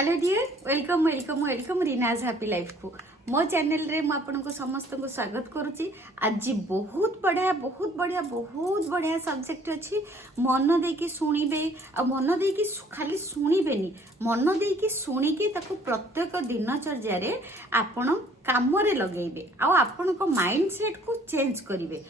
Hello dear welcome welcome welcome रिनाज happy life को मो चैनल रे मु आपनको समस्त को स्वागत करुच्ची। आज बहुत बढ़िया सब्जेक्ट अच्छी मन देकी शुणिबे आ मन देकी खाली शुणिबेनी मन देकी शुणिकी ताको प्रत्येक दिनचर्या रे आपण काम रे लगेइबे आ आपण को माइंड सेट को चेंज करिवे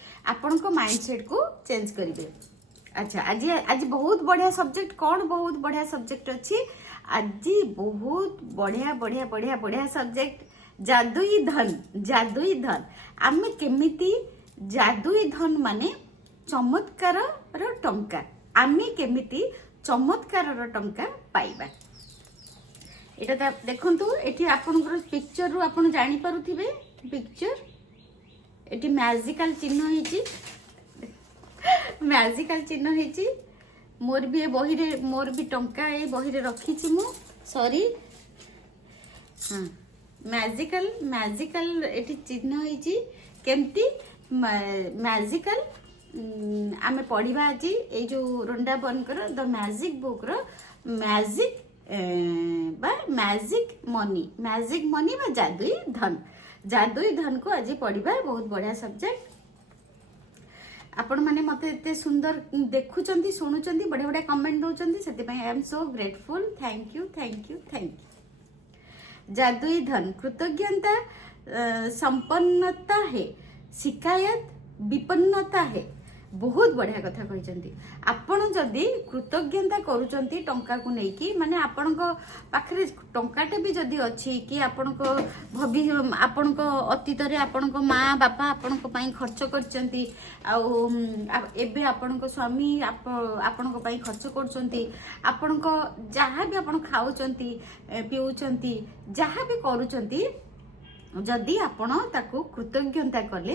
अच्छा आज बहुत बढ़िया सब्जेक्ट कौन बहुत बढ़िया सब्जेक्ट अच्छी आज बहुत बढ़िया सब्जेक्ट जादुई धन आमे केमिति जादुई धन माने चमत्कार रो टंका आमे केमिति चमत्कार रो टंका पाइबा एटा देखंतु एठी आपनकर पिक्चर रो आपन जानि पारुथिबे पिक्चर एठी मैजिकल चिन्ह हिची मैजिकल चिन्ह हिची मोर भी बही रे मोर भी टंका ए बही रे रखी छी मु सॉरी हां मैजिकल एठी चिन्ह हिची केमती मैजिकल आमे पढ़िबा आज ए जो रोंडा बनकर द मैजिक बुक रो मैजिक मैजिक मनी बा जादुई धन को आज पढ़िबा बहुत बढ़िया सब्जेक्ट आपण माने मते एते सुंदर देखुचंती सुनुचंती बढ़िया कमेंट दउचंती सेति पई आई am so grateful thank you जादुई धन कृतज्ञता संपन्नता है शिकायत विपन्नता है बहुत बढ़िया कथा कहचंती आपण जदी कृतज्ञता करूचंती टंका को नेकी माने आपण को पाखरे टंकाटे भी जदी अछि कि आपण को आपण को अतीत रे आपण को माँ बापा आपण को पई खर्च करचंती आ एबे आपण को स्वामी आपण को पई खर्च करचंती आपण को जहाँ भी आपण खाउचंती पिउचंती जहाँ भी करूचंती जदि आपण ताको कृतज्ञता कले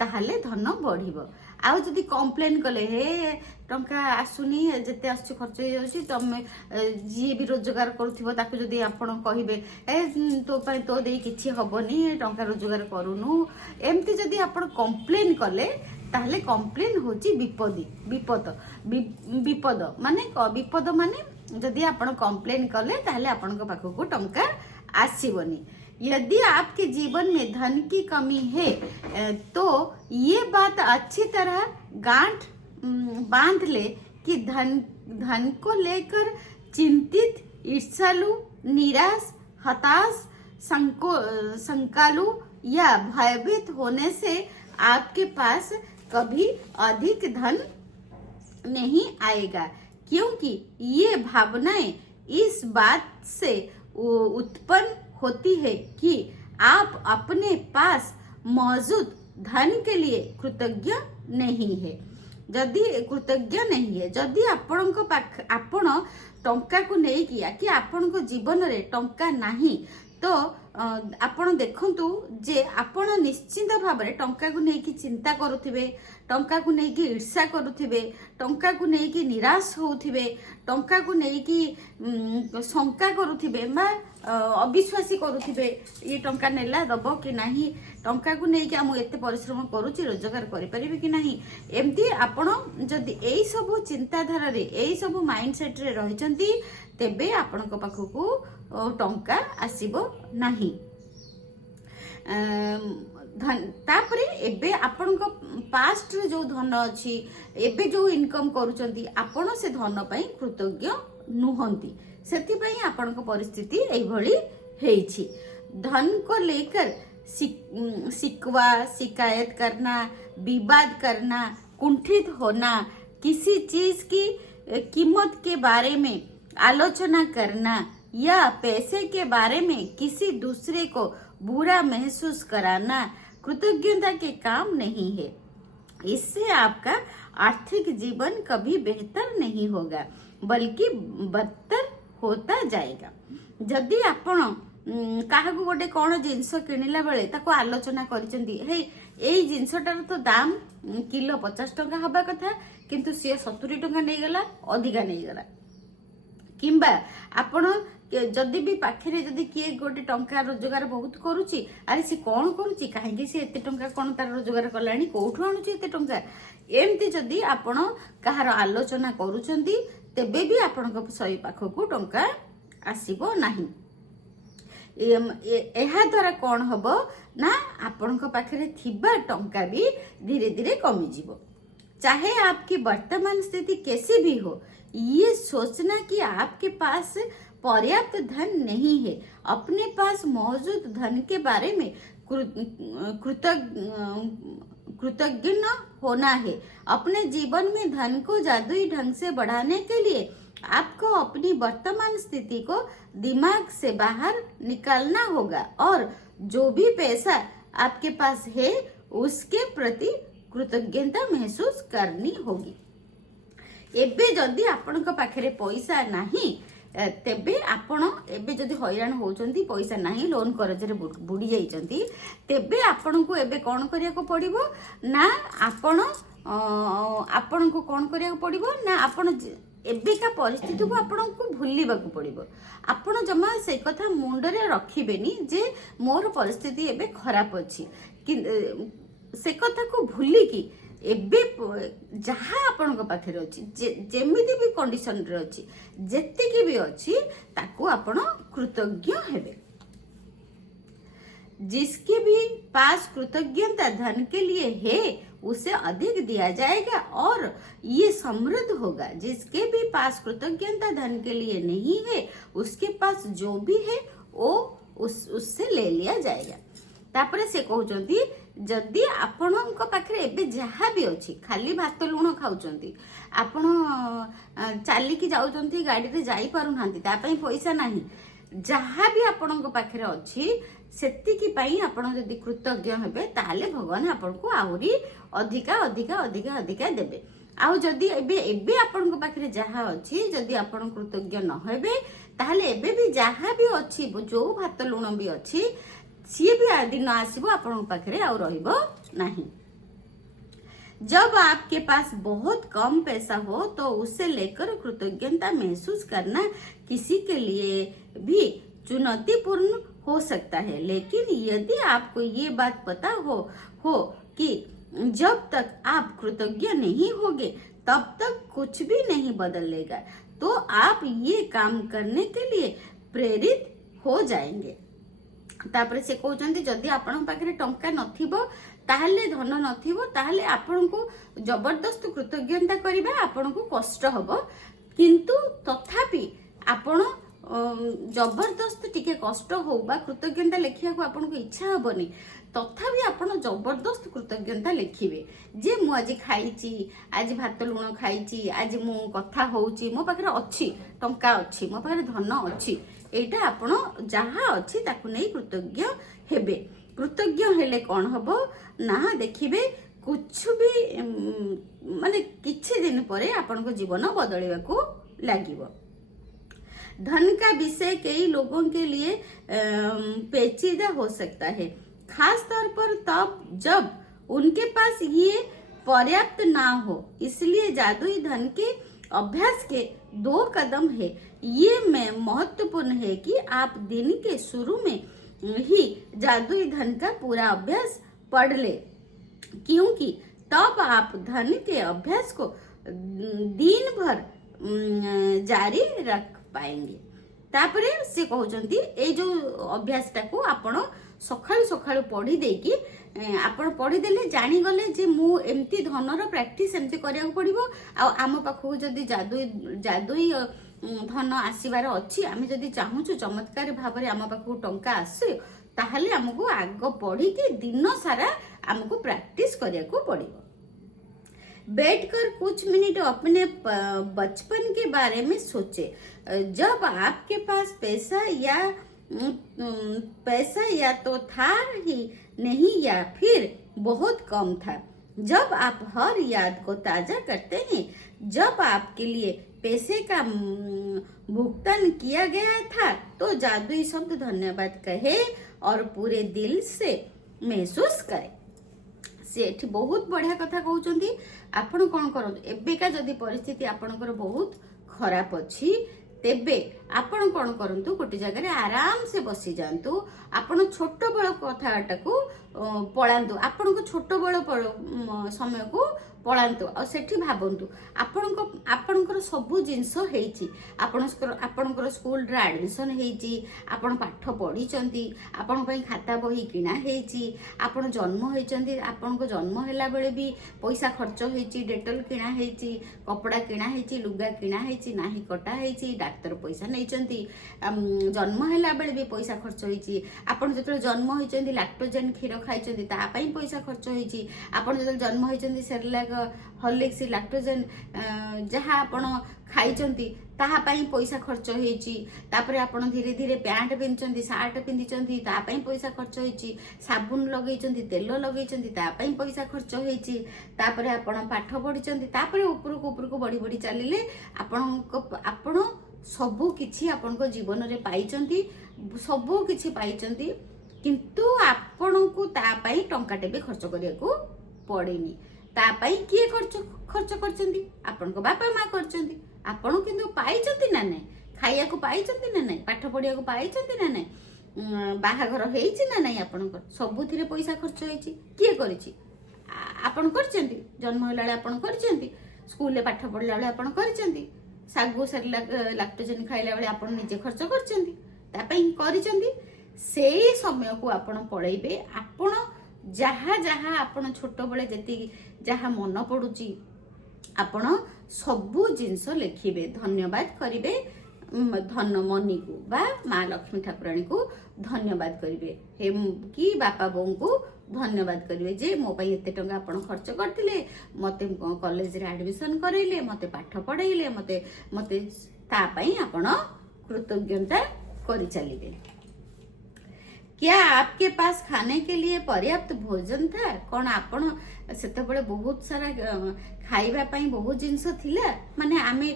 ताहले धन बढ़िबो आउ जदि कंप्लेन कले हे टंका आसुनी जते आसु खर्च हो जाउची तमे जी भी रोजगार करूथिबो ताको जदि आपण कहिबे ए तो पय तो देई किछि हबनी टंका रोजगार करूनु एमती जदि आपण कंप्लेन कले ताहले कंप्लेन होची विपद माने जदि आपण कंप्लेन कले ताहले आपण को पाखो को टंका आसीबनी यदि आपके जीवन में धन की कमी है तो ये बात अच्छी तरह गांठ बांध ले कि धन को लेकर चिंतित ईर्ष्यालु निराश हताश संकालु या भयभीत होने से आपके पास कभी अधिक धन नहीं आएगा क्योंकि ये भावनाएं इस बात से उत्पन्न होती है कि आप अपने पास मौजूद धन के लिए कृतज्ञ नहीं है जदि आपण टंका को नहीं किया कि आपण को जीवन रे टंका नहीं तो आपण देखंतु जे आपण निश्चित भाव में टंका को नहीं कि चिंता करुथिबे टंका को नहीं कि ईर्ष्या करुथिबे टंका को नहीं कि निराश होउथिबे टंका को नहीं कि शंका करुथिबे बा अविश्वासी करुथिबे ये टंका नेला दबो कि नहीं टंका को नहीं कि हम एते परिश्रम करूची रोजगार करि परिबे कि नहीं एमती आपण जदि एई सब चिंताधारा रे एई सब माइंड सेट रे रहिचंती तेबे आपण को पाखकू टंका आसीबो नाही तापरे एबे आपण को पास्ट रे जो धन अछि एबे जो इनकम करूचंती आपण से धन पई कृतज्ञ नुहंती सेति पई आपण को परिस्थिति एई भली हेछि धन को लेकर शिकवा शिकायत करना विवाद करना कुंठित होना किसी चीज की कीमत के बारे में आलोचना करना या पैसे के बारे में किसी दूसरे को बुरा महसूस कराना कृतज्ञता के काम नहीं है इससे आपका आर्थिक जीवन कभी बेहतर नहीं होगा बल्कि बदतर होता जाएगा जदि आपण काहाकू गोटे कौन जिनस किणिला बेले ताको आलोचना करिसेंती हे एई जिनसटार तो दाम किलो 50 टंका हबा कथा किंतु सी 70 टंका नहीं गला अधिका नहीं गला किंबा आपण जदि भी पाखे जदि किए गोटे टंका रोजगार बहुत करुची अरे सी कौन करुची कहीं सी एते टंका कौन तार रोजगार कलानी कोठु आणुची एते टंका एमती जदि आपण कहार आलोचना करूचंती तेबे भी आपण सही पाखकू टंका आसीबो नाही। ଏହା द्वारा कौन हब ना आपण पाखे थिबा टंका भी धीरे धीरे कमी जीवो। चाहे आपकी वर्तमान स्थिति कैसी भी हो, ये सोचना कि आपके पास पर्याप्त धन नहीं है, अपने पास मौजूद धन के बारे में कृतज्ञ होना है। अपने जीवन में धन को जादुई ढंग से बढ़ाने के लिए आपको अपनी वर्तमान स्थिति को दिमाग से बाहर निकालना होगा और जो भी पैसा आपके पास है उसके प्रति कृतज्ञता महसूस करनी होगी। एबे जदि आपनक पाखरे पैसा नहीं तेबे आपण एबे जदि हैरान होचंती पैसा नहीं लोन करजरे बुड़ी जाइचंती तेबे आपण को एबे कोन करिया को पड़िबो ना आपण को कोन करिया को पड़िबो ना आपण एबेका परिस्थिति को आपण को भूलिबा को पड़िबो। आपण जमा से कथा मुंडरे रखिबेनी जे मोर परिस्थिति एबे खराब अछि कि से कथा को भूली कि एबे जहाँ आपण पाखे अच्छी जेमिति भी कंडीशन रे अच्छी जेतिकी भी अच्छी ताकू आपण कृतज्ञ हेबे। जिसके भी पास कृतज्ञता धन के लिए है उसे अधिक दिया जाएगा और ये समृद्ध होगा। जिसके भी पास कृतज्ञता धन के लिए नहीं है उसके पास जो भी है वो उससे ले लिया जाएगा। तापरे से कहउचंती जदि आपणक पाखे एबे जहाँ भी अच्छी खाली भात लुण खाउचंती आपण चालिकी जाउचंती गाड़ी रे जाई पारु नांती तापई पैसा नाही जहाँ भी आपणक पाखे अच्छी सेतिकी पई आपण जदि कृतज्ञ हेबे ताले भगवान आपण को आहुरी अधिका अधिका अधिका अधिका देबे। आउ जदि एबे आपणक पाखे जहाँ अच्छी जदि आपण कृतज्ञ न हेबे ताले एबे भी जहाँ भी अच्छी जो भात लुण भी अच्छी सी भी दिन आसबो आपण पाखे आउ रहिबो नहीं। जब आपके पास बहुत कम पैसा हो तो उसे लेकर कृतज्ञता महसूस करना किसी के लिए भी चुनौतीपूर्ण हो सकता है, लेकिन यदि आपको ये बात पता हो कि जब तक आप कृतज्ञ नहीं होंगे तब तक कुछ भी नहीं बदलेगा तो आप ये काम करने के लिए प्रेरित हो जाएंगे। तापर से कहते जदि आपण पाखे टंका नथिबो ताहले धन नथिबो ताहले आपण को जबरदस्त कृतज्ञता करिबा आपण को कष्ट हबो, किंतु तथापि आपण जबरदस्त टिके कष्ट हो बा कृतज्ञता लेखिया को आपण को इच्छा हबनी तथापि आपण जबरदस्त कृतज्ञता लेखिबे जे मु आज खाइची आज भात लुण खाइची आज मु कथा होउची मो पाखे अच्छी टंका अच्छी मो पाखे धन अच्छी एटा आपण जहाँ अच्छी ताकू नहीं कृतज्ञ हेबे। कृतज्ञ हेले कौन हबो ना देखिबे कुछ भी माने किछि दिन परे आपण को जीवन बदलिबा को लागिबो। धन का विषय कई लोगों के लिए पेचीदा हो सकता है, खास तौर पर तब जब उनके पास ये पर्याप्त ना हो। इसलिए जादुई धन के अभ्यास के 2 कदम है। ये में महत्वपूर्ण है कि आप दिन के शुरू में ही जादुई धन का पूरा अभ्यास पढ़ ले, क्योंकि तब आप धन के अभ्यास को दिन भर जारी रख पाएंगे। तापरे से कहउचंती ए जो अभ्यास टाको आपण सखाळु सखाळु पढ़ी देकी आपण पढ़ी देले जानी गले जे मु एमती धनर प्रैक्टिस एमती करिया पड़िबो आ आम पाखु जदी जादुई धन आसीबार अच्छी आमे जदी चाहूछु चमत्कार भाव में आम पाखु टंका आसे ताहले हमको आग पढ़ी के दिन सारा हमको प्रैक्टिस करिया पड़िबो। बैठकर कुछ मिनट अपने बचपन के बारे में सोचे, जब आपके पास पैसा या तो था ही नहीं या फिर बहुत कम था। जब आप हर याद को ताजा करते हैं जब आपके लिए पैसे का भुगतान किया गया था तो जादुई शब्द धन्यवाद कहे और पूरे दिल से महसूस करें। से बहुत बढ़िया कथा कहउचंती। आपण कौन करत एबेका जदि परिस्थिति आपणकर बहुत खराब अच्छी तेबे आपण कौन करंतु गोटे जगह आराम से बसी जातु आपण छोट बड़ कथाटाकू पलांतु आपण को छोट बड़ समय को पलांतु आ सेठी भाबंतु आपणकर सबु जिनस हेची आपणकर स्कूल रे एडमिशन हेची आपण पाठ पढ़ी आपण पई खाता बही किना हेची आपण जन्म हेचंती आपण को जन्म हैला बेले भी पैसा खर्च हेची डेटल किना हेची कपड़ा किना हेची लुगा किना हेची नाही कटा हेची डाक्टर पैसा नैचंती जन्म हैला बेले भी पैसा खर्च हेची आपण जतले जन्म हेचंती लैक्टोजेन क्षीर खाइचंती ता पई पैसा खर्च हेची आपण जतले जन्म हेचंती सेरेलैक हॉर्लिक्स लैक्टोजेन जहाँ आपण खाइचंती ताहा पई पैसा खर्च हेची तापरे आपण धीरे धीरे पैंट पिंचंती शार्ट पिंधिचंती ता पई पैसा खर्च हेची साबुन लगेइचंती तेल लगेइचंती ता पई पैसा खर्च हेची तापरे आपण पाठ पढिचंती तापरे ऊपर को बढ़ी बढ़ी चलिले आपण सबु किछि आपण को जीवन रे पाइचंती सबु किछि पाइचंती किंतु आपण को ता पई टंकाटे भी खर्च करिया को पड़ेनी ता पई किए खर्च करचंती आपण को बापा मां करचंती आपण किंतु पाइचंती ना नै खाइया को पाइचंती ना नै पाठ पढ़िया को पाइचंती ना नै बाहाघर हेइची ना नै आपण को सबुथिरे पैसा खर्च हेइची किए करिची आपण करचंती जन्म होला आपण करचंती स्कूल ले पाठ पढ़ला बेले आपण करचंती सागु सरला लैक्टोजेन खाइला बेले आपण निजे खर्च करचंती ता पई करिचंती सेही समय को आपण पळैबे आपण जहाँ जहाँ आपण छोट बड़े जति जहाँ मन पड़ुची आपण सबु जिनस लिखिबे धन्यवाद करिवे धन मनी को बा माँ लक्ष्मी ठाकुराणी को धन्यवाद करिवे हे कि बापा बों को धन्यवाद करिवे जे मो पई एते टंका आपण खर्च करथिले मते कॉलेज रे एडमिशन करैले मते पाठ पढैले मते ता पई आपण कृतज्ञता करि चलिबे। क्या आपके पास खाने के लिए पर्याप्त भोजन था कौन आपण सेते बळे बहुत सारा खाइबा पई बहुत जिंस थिला माने आमे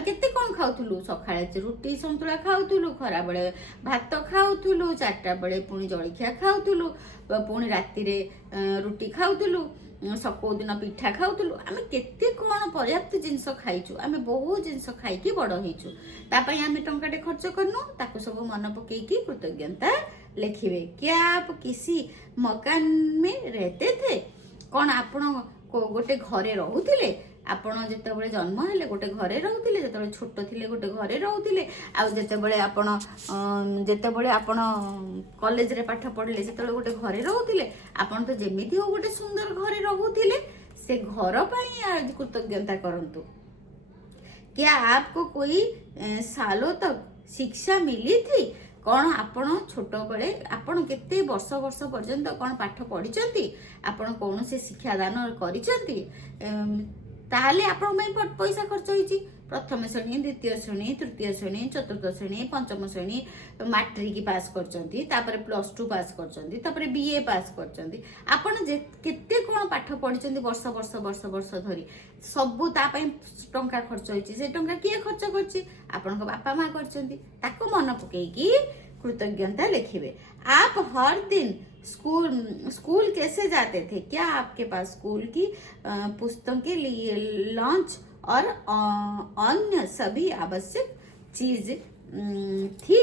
केते कोन खाउथुलु सखाळे रुटी संतुला खाउथुलु खरा बळे भात खाउथुलु चारटा बळे पुणी जळखिया खाउथुलु पुणी राती रे रुटी खाउथुलु सकौ दिन पिठा खाउथुलु आमे केते कोन पर्याप्त जिंस खाइछु आमे बहुत जिंस खाइकी बड़ हेछु ता पई आमे टंकाटे खर्च करनु ताको सब मन पकेई की कृतज्ञता लिखिवे। क्या आप किसी मकान में रहते थे कौन आपण गोटे घरे रहूतिले आपण जते बळे जन्म हेले गोटे घरे रहूतिले जते बळे छोट थिले गोटे घरे रहूतिले आ जते बळे आपण कॉलेज रे पाठ पढले जते बळे गोटे घरे रहूतिले आपण तो जेमिति हो गोटे सुंदर घरे रहूतिले से घर पई आज कृतज्ञता करंतु। क्या आपको कोई सालों तक शिक्षा मिली थी कौन आपण छोट बड़े आपण केते वर्ष पर्यंत कौन पाठ पढ़ी आपण कौन से शिक्षादान करिसेंती ताले आपण में पैसा खर्च होईची प्रथम श्रेणी द्वितीय श्रेणी तृतीय श्रेणी चतुर्थ श्रेणी पंचम श्रेणी मैट्रिक पास करचंती तापर प्लस 2 पास करचंती तापर बीए पास करचंती आपण जे केते कोन पाठ पढिचंती वर्ष धरी सबु ता पई टंका खर्च होईची से टंका किए खर्च करची आपण को बापा मां करचंती ताको मन पकेई की कृतज्ञता लिखिबे। आप हर दिन स्कूल कैसे जाते थे क्या आपके पास स्कूल की पुस्तकों के लिए लंच और अन्य सभी आवश्यक चीज थी।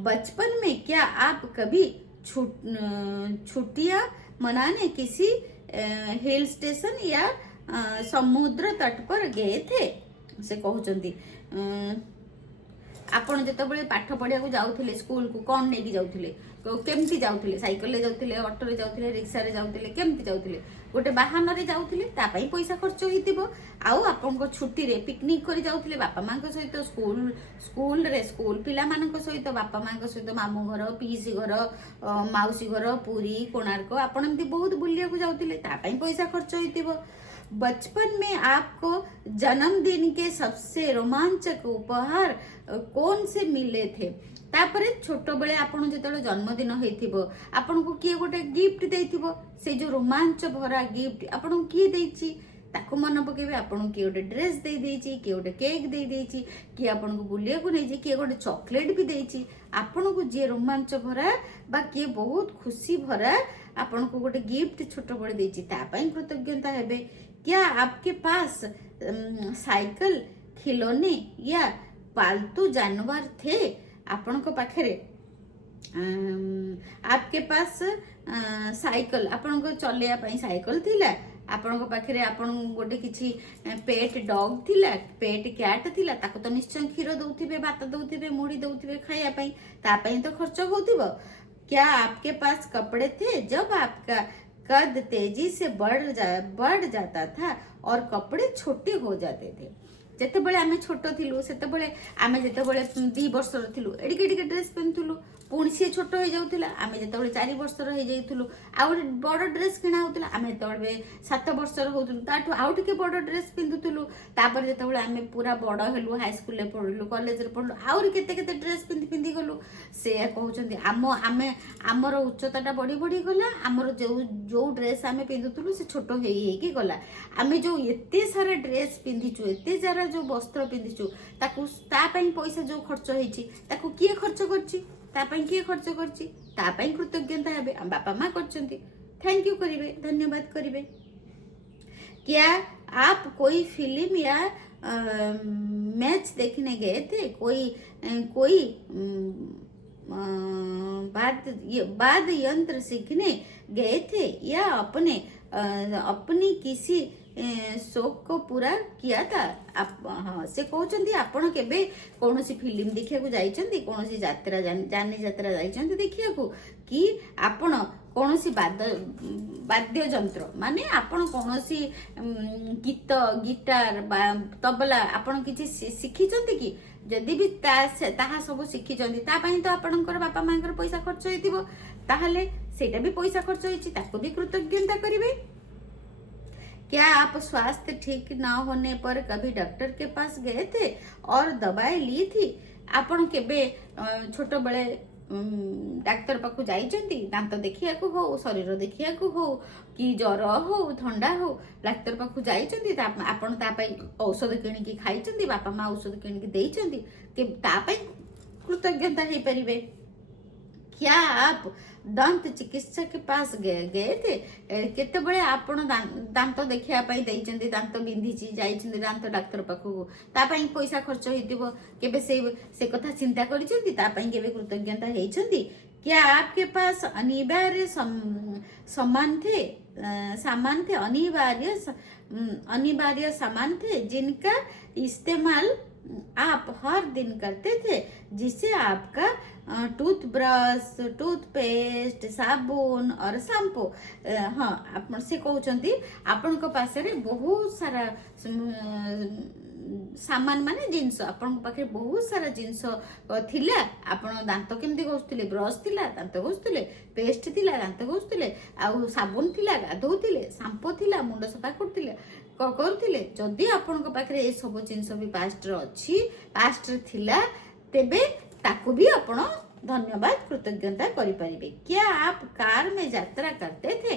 बचपन में क्या आप कभी छुट्टियां मनाने किसी हिल स्टेशन या समुद्र तट पर गए थे से कहउचंती आपण जतबळे पाठ पढ़िया को जाउथिले स्कूल को कोन नेकी जाउथिले केमती जाउथिले साइकिल ले जाउथिले ऑटो रे जाउथिले रिक्शा रे जाउथिले केमती जाउथिले गोटे वाहन रे जाउथिले ता पई पैसा खर्च होइतिबो आउ आपण को छुट्टी रे पिकनिक करी जाउथिले बापा मां के सहित स्कूल पिला मान को सहित बापा मां के सहित मामू घर पीसी घर माउसी घर पुरी कोणार्क आपण एमती बहुत बुलिया को जाउथिले ता पई पैसा खर्च होइतिबो। बचपन में आपको जन्मदिन के सबसे रोमांचक उपहार कौन से मिले थे तापरे छोट बेले आपण जेतले जन्मदिन हेथिबो आपण को किए गोटे गिफ्ट देथिबो से जो रोमांच भरा गिफ्ट आपण को किए देछि ताको मन पकेबे आपण किए गोटे ड्रेस दे देछि किए गोटे केक दे देछि कि आपण को बुलिया को नै जे किए गोटे चॉकलेट भी देछि आपण को जे रोमांच भरा बा किए बहुत खुशी भरा आपण को गोटे गिफ्ट छोट बड़े देछि ता पई कृतज्ञता हेबे। क्या आपके पास साइकिल खिलौने या पालतू जानवर थे आपण को पाखरे आपके पास साइकिल आपण को चलेया पई साइकिल थिला आपण को पाखरे आपण गोटे किछि पेट डॉग थिला पेट कैट थिला ताको तो निश्चय क्षीर दउथिबे भात दउथिबे मुड़ी दउथिबे खाया पई ता पई तो खर्च होतिबो। क्या आपके पास कपड़े थे जब आपका कद तेजी से बढ़ जाता था और कपड़े छोटे हो जाते थे। जेतेबेले आमे छोट थिलु सेतेबेले आमे जेतेबेले 2 वर्षर थिलु एडिके एडिके ड्रेस पिन्थुलु पुणी सी छोट हो जाउथिला आमे जेतेबेले 4 वर्षर हो जाइथुलु आ बड़ ड्रेस किना होउथिला आमे जेतेबेले 7 वर्षर होउथुलु ताठु आउ टिके बड़ ड्रेस पिन्थुथुलु तापर जेतेबेले आमे पूरा बड़ हेलु हाई स्कूल ले पढलु कॉलेज रे पढलु आउर केते केते ड्रेस पिन्थि पिन्थि गलु से कहउचंदी आमे हमर उच्चताटा बढ़ी बढ़ी गला हमर जो ड्रेस आमे पिन्थुथुलु से छोट हेई कि गला आमे जो एते सारा ड्रेस पिन्धिचु एते सारा जो वस्त्र पिन्धिचु ताकू ता पई पैसा जो खर्च हेची ताकू किए खर्च करची ता पई किए खर्च करची ता पई कृतज्ञता हेबे हम बापा मां करचंती थैंक यू करिवे धन्यवाद करिवे। क्या आप कोई फिल्म या मैच देखने गए थे कोई वाद्य यंत्र सीखने गए थे या अपनी किसी शौक को पूरा किया था। हाँ से कहते आपण केबे कौनसी फिल्म देखिया को जाइछंती कौनसी यात्रा जानी यात्रा जाइछंती देखिया को कि आपण कौनसी वाद्य यंत्र माने आपण कौनसी गीत गिटार तबला आपण किछि शिखिछंती कि जदि भी ताहा सब शिखिछंती ता पई तो आपणकर बापा मांकर पैसा खर्च होइतिबो ताहले सेटा भी पैसा खर्च होइछि ताको भी कृतज्ञता करिवे। क्या आप स्वास्थ्य ठीक ना होने पर कभी डॉक्टर के पास गए थे और दवाई ली थी। आपण केबे छोट बेले डाक्तर पाखु जाइछंती दांत देखिया को हो शरीर देखिया को हो कि ज्वर हो ठंडा हो डाक्तर पाखु जाइछंती आपण ता पई औषध किनि की खाइछंती बापा मां औषध किनि की देइछंती कि ता पई कृतज्ञता हे परिवे। क्या आप दंत चिकित्सक के पास गए थे केते बळे आपण दांत देखिया पई देइचंदी दांत बिंधिची जाइचंदी दांत डाक्टर पाखु ता पई पैसा खर्च होइतिबो केबे से कथा चिंता करिचंदी ता पई केबे कृतज्ञता हेइचंदी। क्या आपके पास अनिवार्य सामान थे अनिवार्य सामान थे जिनका इस्तेमाल आप हर दिन करते थे जिससे आपका टूथब्रश टूथपेस्ट साबुन और शैम्पू। हाँ आप से कहते आपण पास बहुत सारा सामान माने जिनस आपण पाखे बहुत सारा जिनस थिला आपण दांत केमती घोषुले ब्रश थिला दांत घोषुले पेस्ट थिला दांत घोषुले आउ साबुन थिला गाधोउथिले शैम्पू थिला मुंड सफा करथिले जदि आपण पाखे ए सब जिनस भी पास्ट रे अछि पास्ट रे थिला तेबे ताकू भी आपण धन्यवाद कृतज्ञता करि परिबे। क्या आप कार में यात्रा करते थे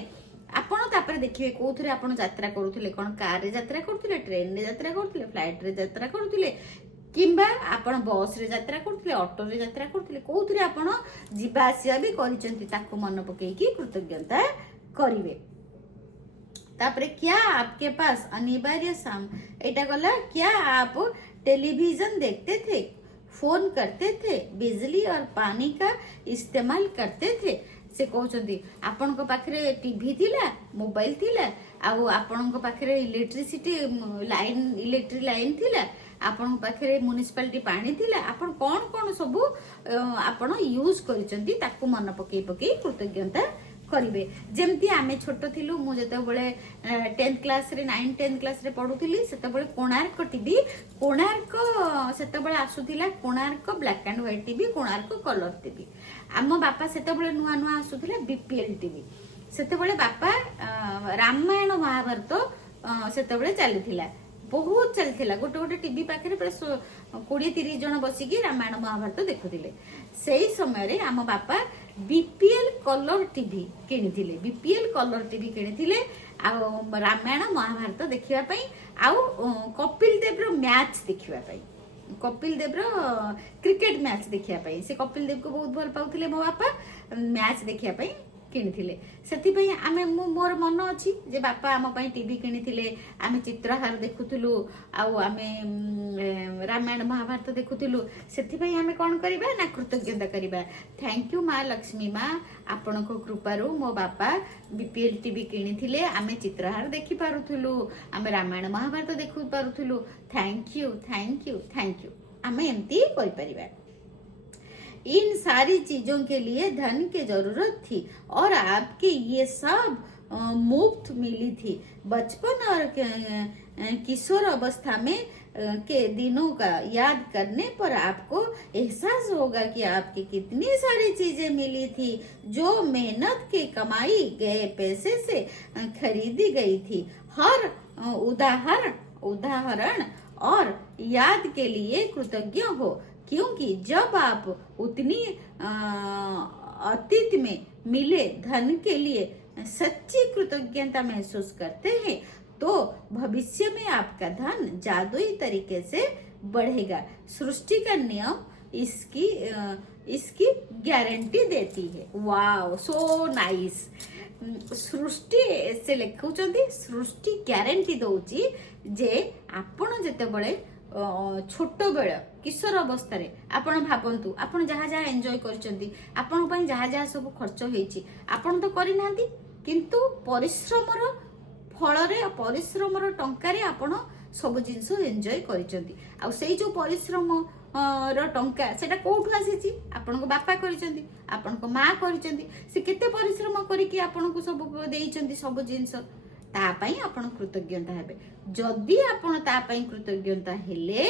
आपण तापर देखिए कोथरे आपण यात्रा करूथिले कोन कार रे यात्रा करूथिले ट्रेन रे यात्रा करूथिले फ्लाइट रे यात्रा करूथिले किंबा आपण बस रे यात्रा करूथिले ऑटो रे यात्रा करूथिले कोथरे आपण जिबा आसिया भी करिसंती ताको मन पकेई की कृतज्ञता करिवे। तापर क्या आपके पास अनिवार्य एटा गला क्या आप टेलीविजन देखते थे फोन करते थे बिजली और पानी का इस्तेमाल करते थे। से कहते आपण पाखे टीवी थिला मोबाइल थिला आपण पाखे इलेक्ट्रिसिटी लाइन इलेक्ट्रिक लाइन थिला आपण पाखे म्युनिसिपालिटी पानी थिला आपण कौन कौन सब आपण यूज करिसंती ताकू मन पकई पकई कृतज्ञता करिवे। जेमती आमे छोट थिलु मु जते बेले 10th क्लास रे 9 10th क्लास रे पढुथिली सेते बेले कोणार्क टीवी कोणार्क सेते बेले आसुथिला Konark black and white TV Konark colour TV आम बापा सेते बेले नुआ नुआ आसुथिला बीपीएल टीवी सेते बेले बापा रामायण महाभारत सेते बेले चलीथिला बहुत चलथिला गोटे गोटे टीवी पाखे प्राय 20-30 जन बसिकी रामायण महाभारत देखुथिले। सेही समय रे आम बापा बीपीएल कलर टीवी किनिथिले बीपीएल कलर टीवी किनिथिले आ रामायण महाभारत देखिबा पई आ कपिल देव रो मैच देखिबा पई कपिल देव रो क्रिकेट मैच देखिबा पई से कपिल देव को बहुत भल पाउथिले मो बापा मैच देखिबा पई କିଣିଥିଲେ। ସେଥିପାଇଁ ଆମେ ମୋର ମନ ଅଛି ଯେ ବାପା ଆମ ପାଇଁ ଟିଭି କିଣିଥିଲେ, ଆମେ ଚିତ୍ରହାର ଦେଖୁଥିଲୁ, ଆଉ ଆମେ ରାମାୟଣ ମହାଭାରତ ଦେଖୁଥିଲୁ। ସେଥିପାଇଁ ଆମେ କ'ଣ କରିବା ନା କୃତଜ୍ଞତା କରିବା। ଥ୍ୟାଙ୍କ ୟୁ ମା ଲକ୍ଷ୍ମୀ ମା, ଆପଣଙ୍କ କୃପାରୁ ମୋ ବାପା ବିପିଏଲ୍ ଟିଭି କିଣିଥିଲେ, ଆମେ ଚିତ୍ରହାର ଦେଖିପାରୁଥିଲୁ, ଆମେ ରାମାୟଣ ମହାଭାରତ ଦେଖିପାରୁଥିଲୁ। Thank you thank you thank you. ଆମେ ଏମିତି କରିପାରିବା। इन सारी चीजों के लिए धन की जरूरत थी और आपकी ये सब मुफ्त मिली थी। बचपन और किशोर अवस्था में के दिनों का याद करने पर आपको एहसास होगा कि आपकी कितनी सारी चीजें मिली थी जो मेहनत के कमाई गए पैसे से खरीदी गई थी। हर उदाहरण और याद के लिए कृतज्ञ हो, क्योंकि जब आप उतनी अतीत में मिले धन के लिए सच्ची कृतज्ञता महसूस करते हैं तो भविष्य में आपका धन जादुई तरीके से बढ़ेगा। सृष्टि का नियम इसकी गारंटी देती है। Wow, so nice. सृष्टि से लिखुचंदी, सृष्टि ग्यारंटी दउची जे आपण जेतेबळे छोट बेल किशोर अवस्था आपण भावतु आपण जहाँ जहाँ एंजॉय करचंदी, आपण पई जहाँ जहाँ सब खर्च होईची आपण तो करि नांदी, किंतु परिश्रमर फलरे परिश्रमर टंकारे आपण सब जिंस एंजॉय करचंदी। आ सेई जो परिश्रम रो टंका सेटा कोठु आसीची? आपनको बापा करचंदी, आपनको माँ करचंदी। से केते परिश्रम करिकि आपनको सब देइचंदी सब जिंस, तापाई आपण कृतज्ञता हेबे। जदि आपण तापाई कृतज्ञता हेले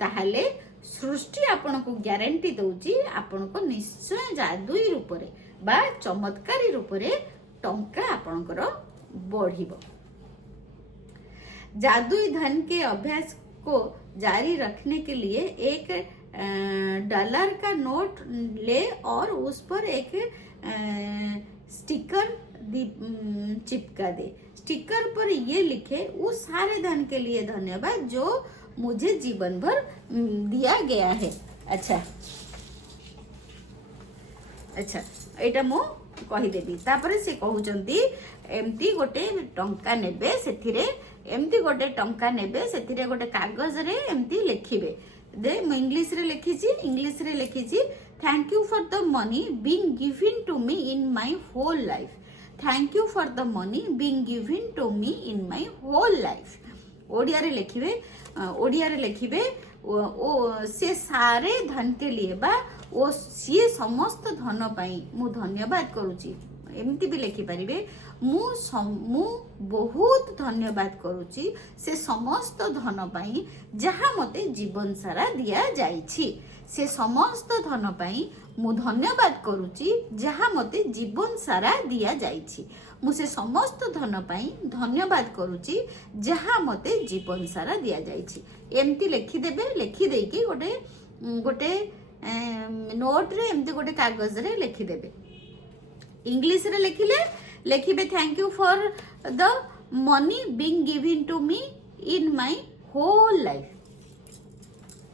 ताहले सृष्टि आपनको ग्यारंटी दउची आपनको निश्चय जादुई रूपरे बा चमत्कारी रूपरे टंका आपणकर बढ़िबो। जादुई धन के अभ्यास को जारी रखने के लिए एक $1 का नोट ले और उस पर एक स्टिकर चिपका दे। स्टिकर पर ये लिखे, उस सारे धन के लिए धन्यवाद जो मुझे जीवन भर दिया गया है। अच्छा अच्छा, एटा मो कहीदेवी। तापर से कहउचंती एमती गोटे टंका नेबे, सेथिरे एमती गोटे टंका नेबे, सेथिरे गोटे कागज रे एमती लिखिबे। दे मु इंग्लिश रे लिखिची thank you for the money being given to me in my whole life. Thank you for the money being given to me in my whole life. Odia रे लिखिबे ओ से सारे धन के लिए बा ओ सी समस्त धन पाई मु धन्यवाद करूची। एमती भी लिखि पारिबे मु बहुत धन्यवाद करूची से समस्त धन पाई जहाँ मते जीवन सारा दिया जाइछि। से समस्त धन पाई मु धन्यवाद करूची जहाँ मते जीवन सारा दिया जाइछि। मु से समस्त धन पाई धन्यवाद करूची जहाँ मते जीवन सारा दिया जाइछि। एमती लिखि देबे। लिखि देकी गोटे नोट रे एमती गोटे कागज रे लिखि देबे। इंग्लिश रे लिखिबे thank you for the money being given to me in my whole life.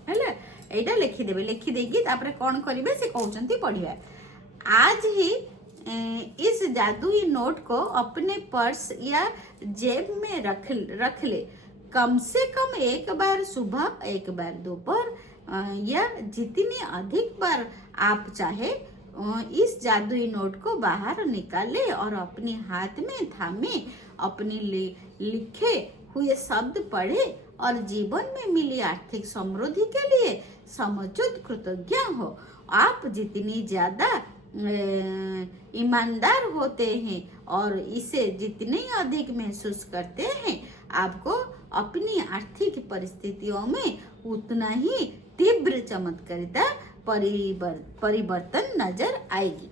हैला एटा लिखि देबे। लिखि देकी तापरे कोन करिवे से कहउचंती पढिबा। आज ही इस जादुई नोट को अपने पर्स या जेब में रख ले। कम से कम एक बार सुबह, एक बार दोपहर या जितनी अधिक बार आप चाहे इस जादुई नोट को बाहर निकाले और अपने हाथ में थामे अपने लिखे हुए शब्द पढ़े और जीवन में मिली आर्थिक समृद्धि के लिए समझुत कृतज्ञ हो। आप जितनी ज्यादा ईमानदार होते हैं और इसे जितने अधिक महसूस करते हैं, आपको अपनी आर्थिक परिस्थितियों में उतना ही तीव्र चमत्कारिता परिवर्तन नजर आएगी।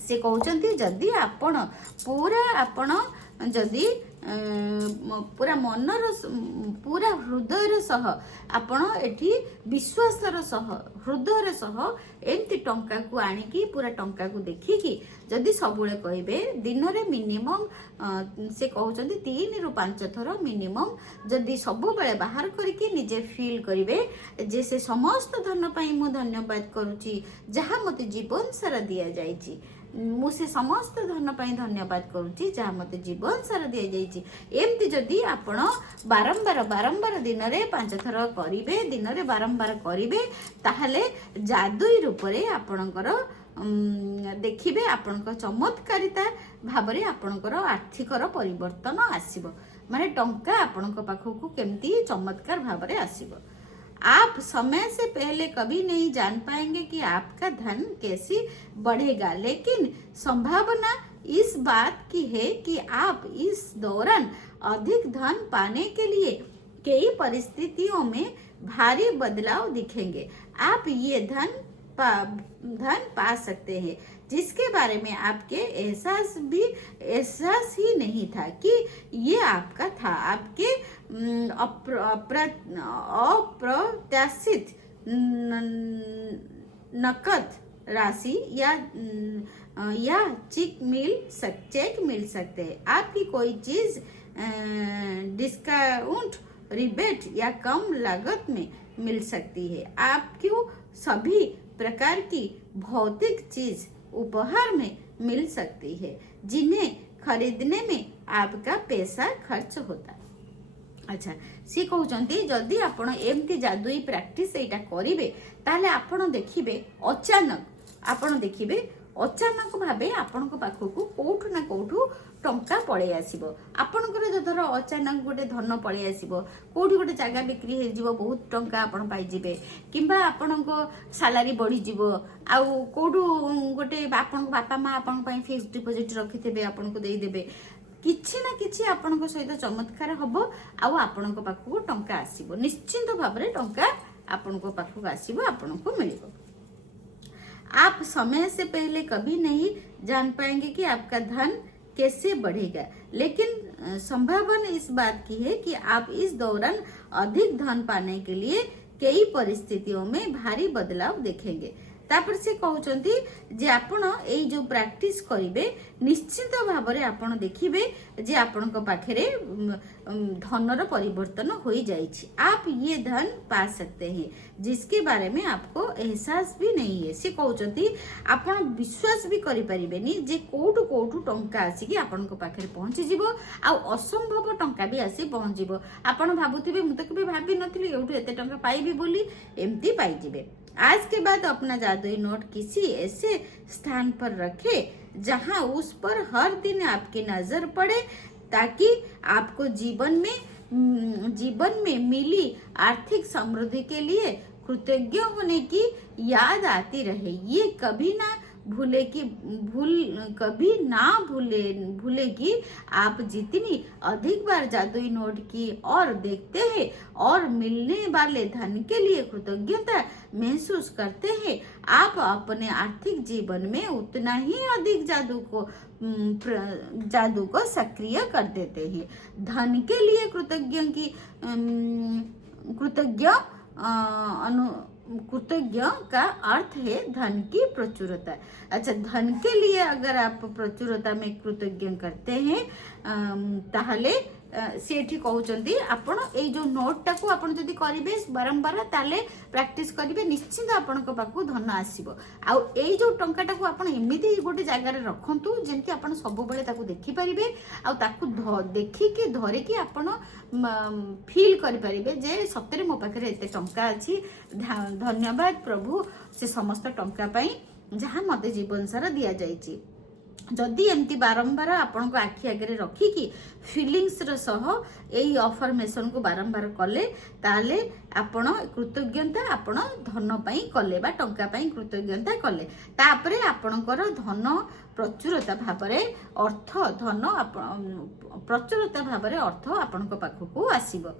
से कहते जदि आपण जदि पूरा मनर पूरा हृदय सह आपण एठी विश्वासर सह हृदय सह एमती टंका को आनिकी पूरा टंका को देखिकी जदि सबुले कहबे दिन में मिनिमम से कहते 3 ରୁ 5 थर मिनिमम जदि सब बेले बाहर करके निजे फील करिवे जे से समस्त धन पाई मु धन्यवाद करूची जहाँ मते जीवन सारा दिया जाइची। मु से समस्त धन पाई धन्यवाद करुच्ची जहाँ मत जीवन सारा दि जाइए। एमती जदि आपण बारंबार बारंबार दिन में 5 थर करेंगे, दिन में बारंबार करेंगे, ताहले जादुई रूप से आपणकर देखिए आपण चमत्कारिता भाव में आपणकर आर्थिकर परिवर्तन आसीबो। माने टंका आपण पाखक केमती चमत्कार भाव में आसीबो। आप समय से पहले कभी नहीं जान पाएंगे कि आपका धन कैसे बढ़ेगा, लेकिन संभावना इस बात की है कि आप इस दौरान अधिक धन पाने के लिए कई परिस्थितियों में भारी बदलाव दिखेंगे। आप ये धन पा सकते हैं जिसके बारे में आपके एहसास ही नहीं था कि ये आपका था। आपके अप्रत्याशित नकद राशि या चेक मिल सकते हैं। आपकी कोई चीज डिस्काउंट, रिबेट या कम लागत में मिल सकती है। आपको सभी प्रकार की भौतिक चीज उपहार में मिल सकती है जिन्हें खरीदने में आपका पैसा खर्च होता है। अच्छा, सी कहते जदि आपण एमती जादुई प्रैक्टिस एटा करिवे ताले आपण देखिबे अचानक भावे आपण पाखक कोठू ना कोठू टंका पड़े आसीबो। आपणकर जदर अचानक गोटे धन पड़े आसीबो, कोठी गोटे जगह बिक्री हो जिवो, बहुत टंका आपण पाई जिवे, किंबा आपणको सैलरी बढ़ी जिवो, आउ कोठू गोटे आपण बापा माँ आपण पई फिक्स्ड डिपॉजिट रखिथिबे, आपणको देई देबे। किछि ना किछि आपणको सहित चमत्कार हबो, आउ आपणको पाखक टंका आसीबो। निश्चिंत भाबरे टंका आपणको पाखक आसीबो, आपणको मिलिबो। आप समय से पहले कभी नहीं जान पाएंगे कि आपका धन कैसे बढ़ेगा, लेकिन संभावना इस बात की है कि आप इस दौरान अधिक धन पाने के लिए कई परिस्थितियों में भारी बदलाव देखेंगे। तापर से कहउचंती जे आपण एई जो प्रैक्टिस करिवे निश्चित भाव में आपण देखिबे जे आपण को पाखरे धनर परिवर्तन हो जाइछि। आप ये धन पा सकते हैं जिसके बारे में आपको एहसास भी नहीं है। से कहउचंती आपण विश्वास भी करि परिबेनी जे कोठू कोठू टंका आसी कि आपण को पाखरे पहुंची जिवो, आ असंभव टंका भी आसी पहुंची जिवो। आपण भाबुथिबे मु तो केबे भाबी नथिली एउठू एते टंका पाइबी बोली, एम्ति पाई जिवे। आज के बाद अपना जादुई नोट किसी ऐसे स्थान पर रखें जहां उस पर हर दिन आपकी नजर पड़े, ताकि आपको जीवन में मिली आर्थिक समृद्धि के लिए कृतज्ञ होने की याद आती रहे। ये कभी ना भूलेगी। आप जितनी अधिक बार जादुई नोट की ओर देखते हैं और मिलने वाले धन के लिए कृतज्ञता महसूस करते हैं, आप अपने आर्थिक जीवन में उतना ही अधिक जादू को सक्रिय कर देते हैं। धन के लिए कृतज्ञ का अर्थ है धन की प्रचुरता। अच्छा, धन के लिए अगर आप प्रचुरता में कृतज्ञ करते हैं ताहले सेठी कहउचंती आपण ए जो नोट टाको आपण जदी करिवे बारंबार ताले प्रैक्टिस करिवे निश्चित आपण को पाखु धन आसीबो। आ ए जो टंका टाको आपण एमिति गोटे जगह रे रखंतु जेंति आपण सब बेले ताको देखि परिबे, आ ताको देखि के धरे कि आपण फील करि परिबे जे सत्य रे मो पाखरे एते टंका अछि। धन्यवाद प्रभु से समस्त टंका पई जहां मते जीवन सारा दिया जाइछि। जदि एमती बारंबार आपण को आखि आगे रखिकी फिलिंग्स सह यही अफर्मेशन को बारंबार कले ताले आपण कृतज्ञता आपण धन पाई कले बा टंका पाई कृतज्ञता कले, तापरे आपणकर धन प्रचुरता भाबरे अर्थ प्रचुरता भाबरे अर्थ आपण को पाखको आसीबो।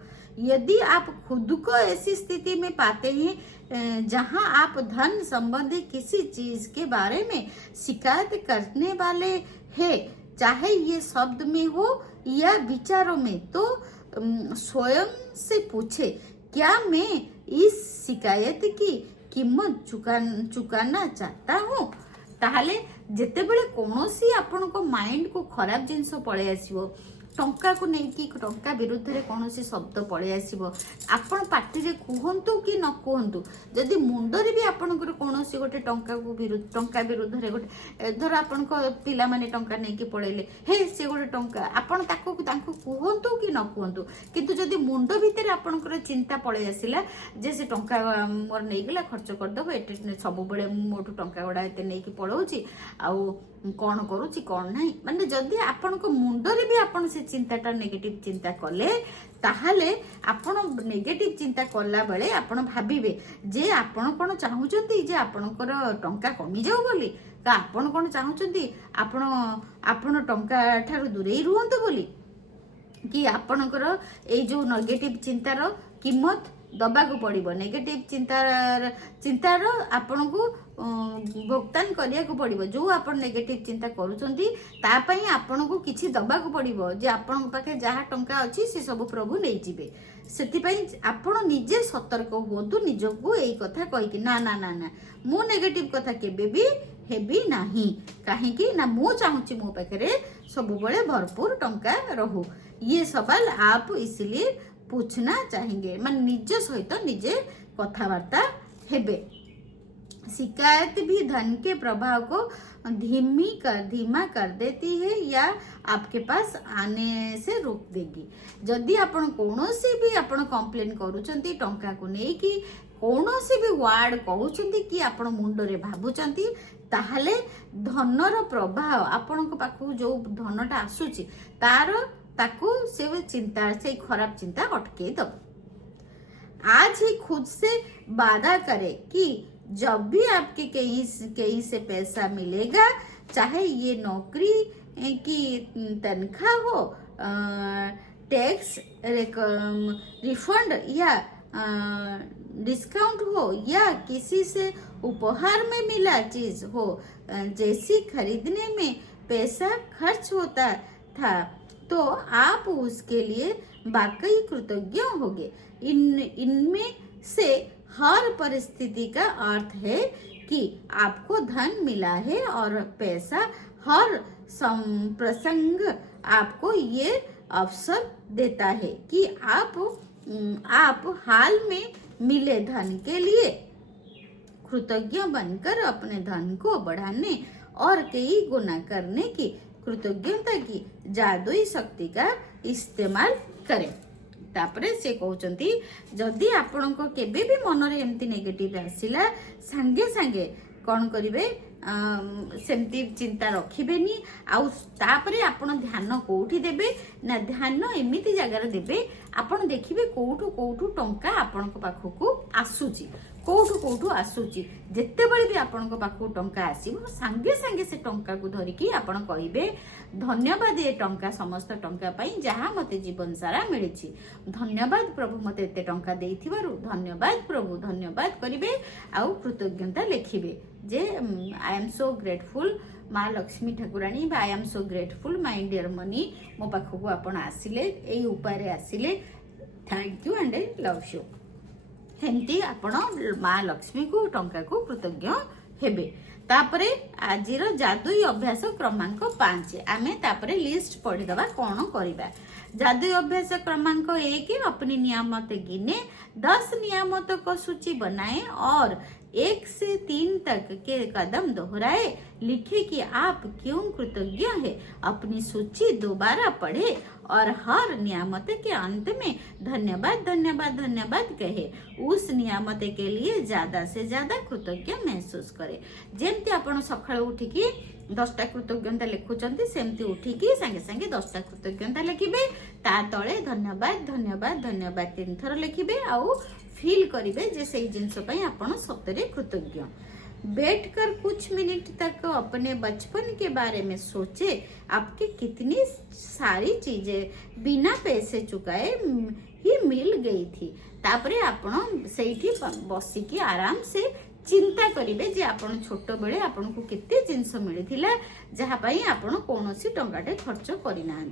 यदि आप खुद को ऐसी स्थिति में पाते हैं जहां आप धन संबंधी किसी चीज के बारे में शिकायत करने वाले हैं, चाहे ये शब्द में हो या विचारों में, तो स्वयं से पूछे क्या मैं इस शिकायत की कीमत चुकाना चाहता हूँ। ताहले जेते बेले कोनोसी आपण को माइंड को खराब जिनस पळे आसीबो टंका को नहीं टंका विरुद्ध रे कौन सी शब्द पड़े आसीबो आपण पार्टी रे कहंतु कि न कहंतु जदि मुंडरे भी आपनकर कौन सी गोटे टंका को विरुद्ध टंका विरुद्ध रे गोटे धर आपण को पिला माने टंका नहीं कि पळेले हे से गोटे टंका आपण ताको तांको कहंतु कि न कहंतु किंतु जदि मुंड भितर आपनकर चिंता पळे आसिला जे से टंका मोर नहीं गला खर्च कर दबो एटे सब बेले मोटू टंका गुडा एते नहीं कि पळौची आउ कौन करुच्ची कौन नहीं माने जदि आपण को मुंडरे भी आपण से चिंताटा नेगेटिव चिंता कले ताहले आपण नेगेटिव चिंता कला बेले आपण भाबिबे जे आपण कोन चाहुचंती जे आपणकर टंका कमी जाऊ बोली का आपण कोन चाहुचंती आपण आपण टंका ठारू दूरे रुहंतु बोली कि आपणकर ए जो नेगेटिव चिंतार कीमत दबा को पड़िबो नेगेटिव चिंतार आपण को भुगतान करिया को पड़िबो जो आपण नेगेटिव चिंता करूचंती ता पई आपण को किछि दबा को पड़िबो जे आपण पाखे जहा टंका अछि से सब प्रभु नै जिवे सेति पई आपण निजे सतर्क होतु निजको एई कथा कहि कि ना ना ना ना मु नेगेटिव कथा केबे भी हेबी नाही काहे कि ना मु चाहूची मो पाखे सब बळे भरपूर टंका रहू ये सवाल आप इसलिए पूछना चाहेंगे मन निज सहित निजे कथावार्ता हेबे शिकायत भी धन के प्रभाव को धीमा कर देती है या आपके पास आने से रोक देगी जदि आपण कोनोसी भी आपण कंप्लेन करूचंती टंका को नै कि कोनोसी भी वर्ड कहउचंती कि आपण मुंडो रे भाबुचंती ताहले धनर प्रभाव आपण को पाखु जो धनटा आसुची तार ताकू से चिंता से खराब चिंता अटके दो आज ही खुद से वादा करे कि जब भी आपके कहीं से पैसा मिलेगा चाहे ये नौकरी की तनख्वाह हो टैक्स रिफंड या डिस्काउंट हो या किसी से उपहार में मिला चीज हो जैसी खरीदने में पैसा खर्च होता था तो आप उसके लिए वाकई कृतज्ञ होंगे इनमें से हर परिस्थिति का अर्थ है कि आपको धन मिला है और पैसा हर प्रसंग आपको ये अवसर देता है कि आप हाल में मिले धन के लिए कृतज्ञ बनकर अपने धन को बढ़ाने और कई गुना करने की कृतज्ञता की जादुई शक्ति का इस्तेमाल करें तापरे से कहउचंती जदि आपनको केबे भी मन रे एमती नेगेटिव आसिला संगे संगे कौन करिवे सेमती चिंता रखिबेनी आउ तापरे आपण ध्यान कोठी देबे ना ध्यान एमिति जगार देबे आपण देखिबे कोठू टंका आपनको पाखकू आसुची कोठू आसुची जेते बळे भी आपनको पाखकू टंका आसीबो संगे संगे से टंका को धरिकी आपण कहिबे धन्यवाद ए टंका समस्त टंका पई जहा मते जीवन सारा मिलिछि धन्यवाद प्रभु मते एते टंका देइथिबारु धन्यवाद प्रभु धन्यवाद करिवे आउ कृतज्ञता लेखिबे जे आई एम सो ग्रेटफुल माँ लक्ष्मी ठाकुराणी I am so grateful my dear money मो पाखकू आपण आसिले एई उपाय आसिले thank you and I love you हेमती आपण माँ लक्ष्मी को टंका को कृतज्ञ हेबे तापरे आजिर जादुई अभ्यास क्रमांक 5 आमे तापरे लिस्ट पढ़ी दबा कौन करिबा जादुई अभ्यास क्रमांक 1 अपनी नियामत गिने 10 नियामतों को सूची बनाए और 1 से 3 तक के कदम दोहराए लिखे कि आप क्यों कृतज्ञ है अपनी सूची दोबारा पढ़े और हर नियामत के अंत में धन्यवाद धन्यवाद धन्यवाद कहे उस नियामत के लिए ज्यादा से ज्यादा कृतज्ञ महसूस करे जेमती आपण सकाळ उठिकी 10टा कृतज्ञता लिखुचंती सेमती उठिकी संगे संगे 10टा कृतज्ञता लिखिबे ता तळे धन्यवाद धन्यवाद धन्यवाद 3 थर लिखिबे आउ फील करिवे जे सेही जिंस पई आपण सतरे कृतज्ञ बैठकर कुछ मिनट तक अपने बचपन के बारे में सोचे आपके कितनी सारी चीजें बिना पैसे चुकाए ही मिल गई थी तापरे आपण सेठी बसिकी आराम से चिंता करिवे जे आपण छोट बेले आपण को केते जिंस मिलिथिला जहा पई आपण कोनोसी टंकाटे खर्च करिना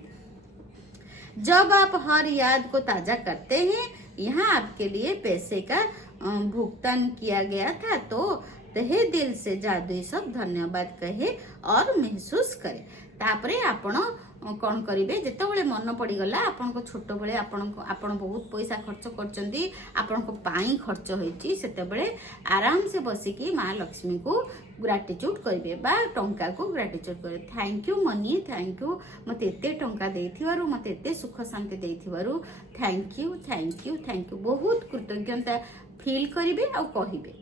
जब आप हर याद को ताजा करते हैं यहाँ आपके लिए पैसे का भुगतान किया गया था तो तहे दिल से जादुई सब धन्यवाद कहे और महसूस करे। तापरे आपण कौन करेंगे जिते मन पड़गला आपण छोट बेले आपण बहुत पैसा खर्च कर खर्च होते आराम से बसिकी माँ लक्ष्मी को ग्राटिट्यूड करेंगे बा टंका को ग्राटिट्यूड करेंगे। Thank you money, thank you मत एत टंका देथिबारु मत एत सुख शांति देथिबारु thank you thank you thank you. बहुत कृतज्ञता फील करेंगे और कहिबे।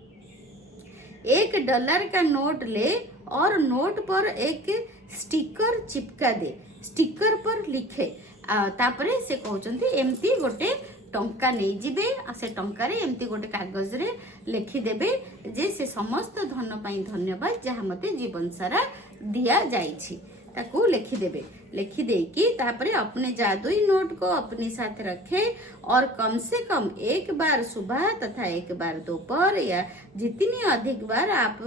$1 का नोट ले और नोट पर एक स्टिकर चिपका दे, स्टिकर पर लिखे तापरे से कहउचंती एमती गोटे टंका नहीं जिबे से टंका रे एमती गोटे कागज रे लिखि देबे जे से समस्त धन पाई धन्यवाद जहाँ मते जीवन सारा दिया जाइछि ताकू लिखि देबे। लिखि देकी तापरे अपने जादुई नोट को अपने साथ रखे और कम से कम एक बार सुबह तथा एक बार दोपहर या जितनी अधिक बार आप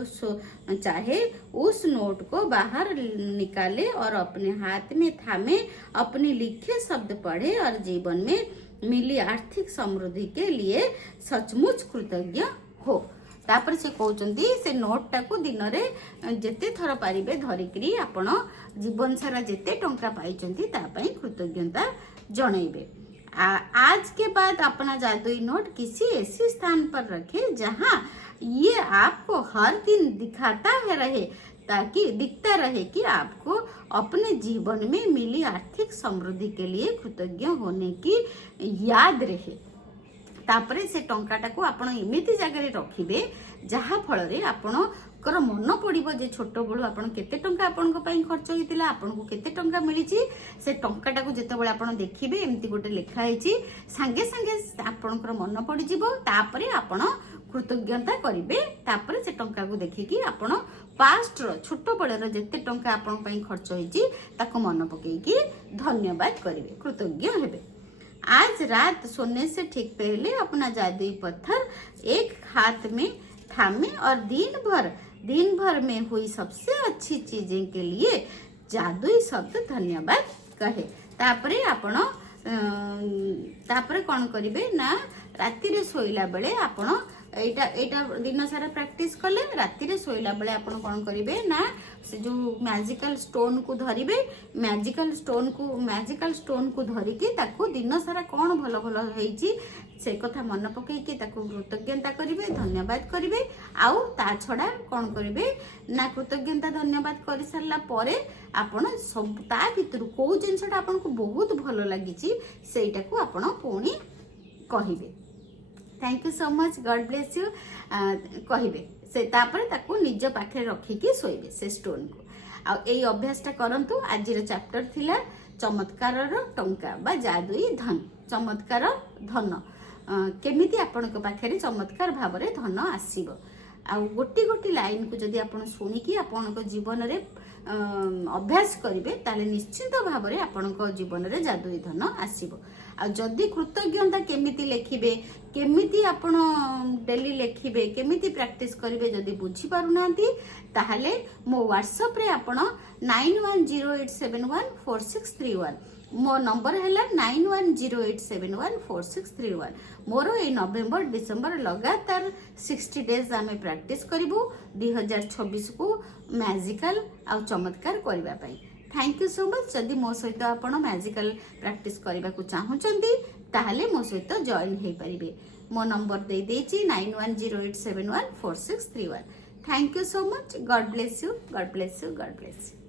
चाहे उस नोट को बाहर निकाले और अपने हाथ में थामे अपने लिखे शब्द पढ़े और जीवन में मिली आर्थिक समृद्धि के लिए सचमुच कृतज्ञ हो। तापर से कहउचंती से नोट टाको दिन रे जेते थर पारिबे धरिकरी आपण जीवन सारा जेते टंका पाइचंती ता पई कृतज्ञता जणाइबे। आज के बाद अपना जादुई नोट किसी ऐसे स्थान पर रखे जहां ये आपको हर दिन दिखता रहे कि आपको अपने जीवन में मिली आर्थिक समृद्धि के लिए कृतज्ञ होने की याद रहे। तापरे से टंकाटा को आपण एमिति जगह रखिबे जहा फल रे आपणकर मन पड़िबो जे छोट बेलू आपण केते टंका आपणको पई खर्च होइतिला आपणको केते टंका मिलिछि से टंकाटा को जेते बेले आपण देखिबे एमिति गोटे लेखा आइछि संगे संगे आपणकर मन पड़ि जिवो। तापरे आपण कृतज्ञता करिवे। तापरे से टंका को देखिकी आपण पास्ट रो छोट बेलर जेते टंका आपण पई खर्च होइछि ताको मन पकेकी धन्यवाद करिवे, कृतज्ञ हेबे। आज रात सोने से ठीक पहले अपना जादुई पत्थर एक हाथ में थामे और दिन भर में हुई सबसे अच्छी चीजें के लिए जादुई शब्द धन्यवाद कहे। तापरे आपण तापरे कौन करिवे ना राति रे सोइला बेले आपण एटा दिन सारा प्रैक्टिस कले राति रे सोइला बेले आपण कौन करिवे ना से जो मैजिकल स्टोन को धरिबे मैजिकल स्टोन को धरिकी ताको दिन सारा कौन भल भल होइछि से कथा मन पकेकी ताको कृतज्ञता करिवे, धन्यवाद करिवे। आउ ता छडा कौन करिवे ना कृतज्ञता धन्यवाद करि सारला परे आपण सब ता भितर को जिंसटा आपण को बहुत भल लागिछि सेटा को आपण पुणी कहिबे। Thank you so much, God bless you कहिबे से तापर ताको निज पाखे रखिकी सोइबे से स्टोन को। आ एई अभ्यासटा करंतु। आजिर चैप्टर थिला चमत्कारर टंका बा जादुई धन, चमत्कार धन केमिति आपनक पाखे चमत्कार भाव में धन आसीबो। आ गोटी गोटी लाइन को जदि आपण सुनिकी आपनक जीवन रे अभ्यास करिवे ताले निश्चित भाव में आपनक जीवन रे जादुई धन आसीबो। आ जदि कृतज्ञता केमिति लेखिबे केमिति आपण डेली लेखिबे केमिति प्रैक्टिस करिवे जदि बुझी पारु नांती ताहाले मो व्हाट्सएप रे आपण 9108714631 मो नंबर है 9108714631। मोर ए नवेम्बर डिसेम्बर लगातार 60 डेज आम प्रैक्टिस करूँ 2026 को मैजिकल आ चमत्कार करने। Thank you so much. जदि मो सहित आप मैजिकल प्रैक्टिस करने को चाहूँगी ताहले मो सहित जॉइन हो पारे। मो नंबर दे देछि 9108714631। Thank you so much. God bless you, God bless you, God bless you.